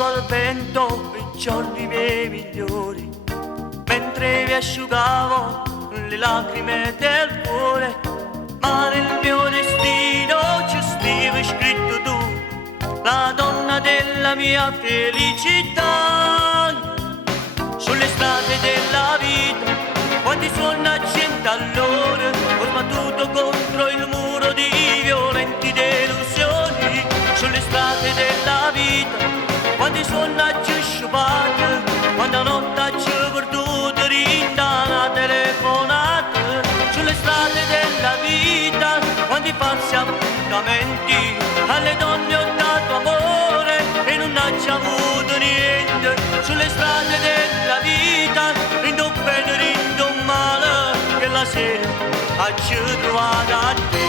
portato al vento i giorni miei migliori, mentre vi asciugavo le lacrime del cuore, ma nel mio destino ci scrivi scritto tu, la donna della mia felicità. Sulle strade della vita, quanti suoni accenti all'ora, ho sbattuto contro il muro di violenti delusioni. Sulle strade della vita, quanti suoni accesciupati, quanta notte ci ho perduto rinda una telefonata. Sulle strade della vita, quanti falsi appuntamenti, alle donne ho dato amore e non ho avuto niente. Sulle strade della vita, rindo bene, rindo male, che la sera ho trovato a te.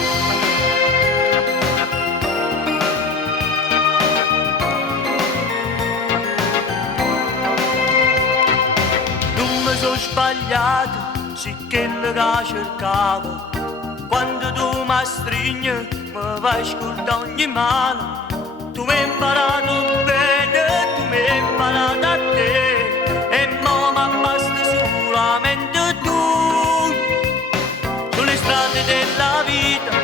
Sono sbagliato, sì che la cercavo. Quando tu mi stringi, mi vai scorda ogni mano. Tu mi hai imparato bene, tu mi hai imparato a te, e mo mi basta solamente tu. Sulle strade della vita,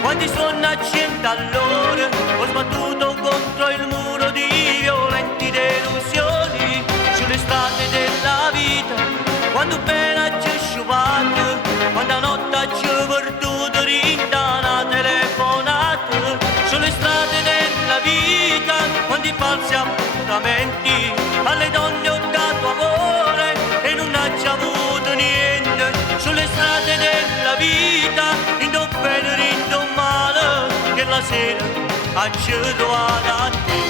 quanti sono accenti all'ora, ho sbattuto contro il muro di violenti delusioni. Sulle strade della vita, quando appena ci sciupato, quanta notte ci ho perduto rinda una telefonata. Sulle strade della vita, quanti falsi appuntamenti, alle donne ho dato amore e non ho avuto niente. Sulle strade della vita, rindo bene, rindo male, che la sera ho trovato a te.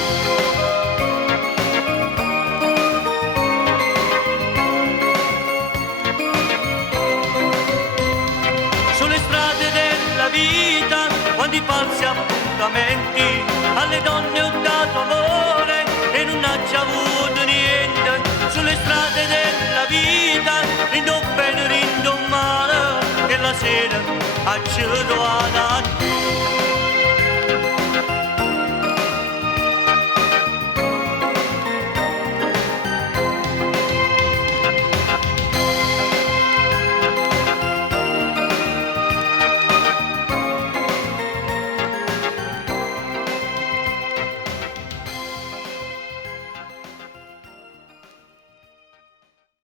Vita, quanti falsi appuntamenti, alle donne ho dato amore e non ho avuto niente. Sulle strade della vita, rindo bene, rindo male, che la sera ho trovato a te.